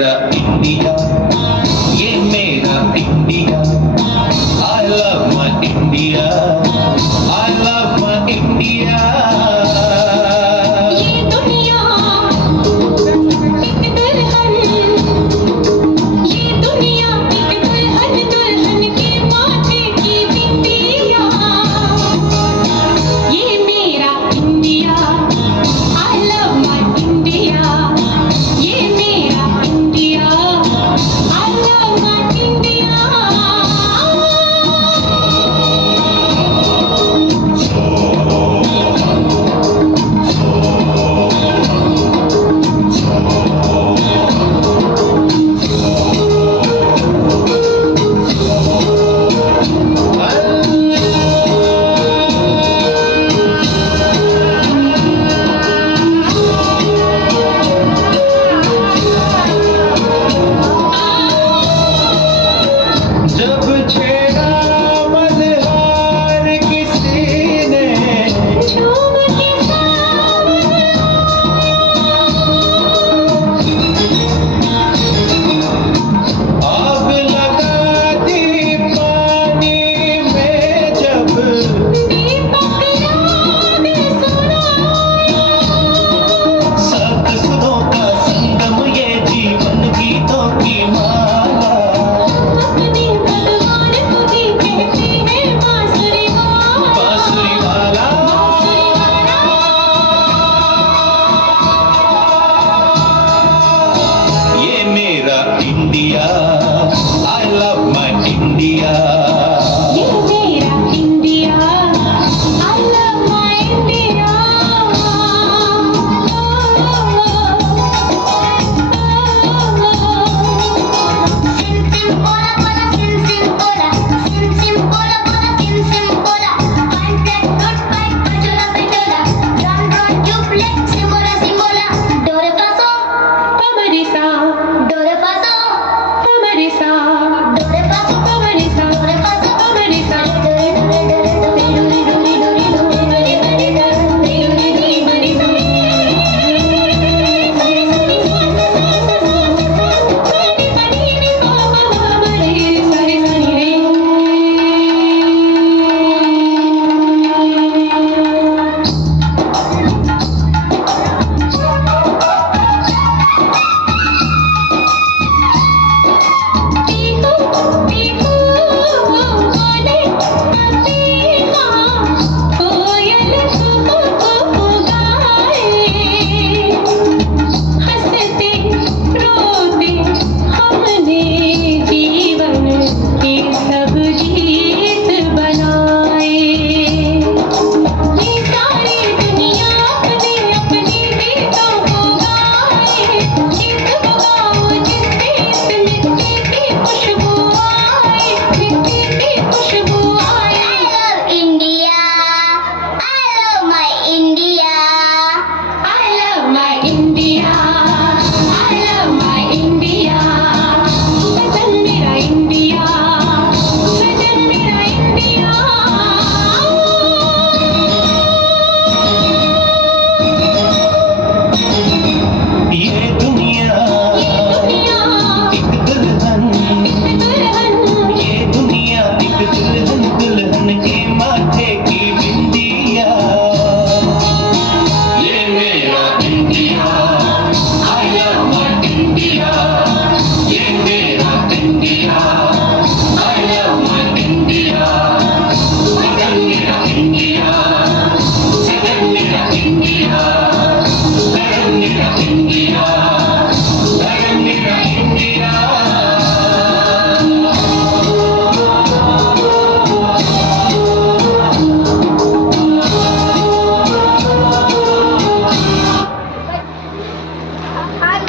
मेरा इंडिया, ये मेरा India. I love my India, I love my India। ये दुनिया एक दुल्हन, ये दुनिया एक दुल्हन, दुल्हन के माथे की बिंदिया। ये मेरा India, I love my India। ये मेरा India, I love my India। जब छेड़ा मल्हार किसी ने, झूम के सामने आग लगा दी पानी में जब, दीपक याद सुनाया। सप्त सुरों का संगम ये जीवन गीतों की माला। अपने भगवान को भी कहते हैं बांसुरी वाला। बांसुरी वाला, ये मेरा इंडिया,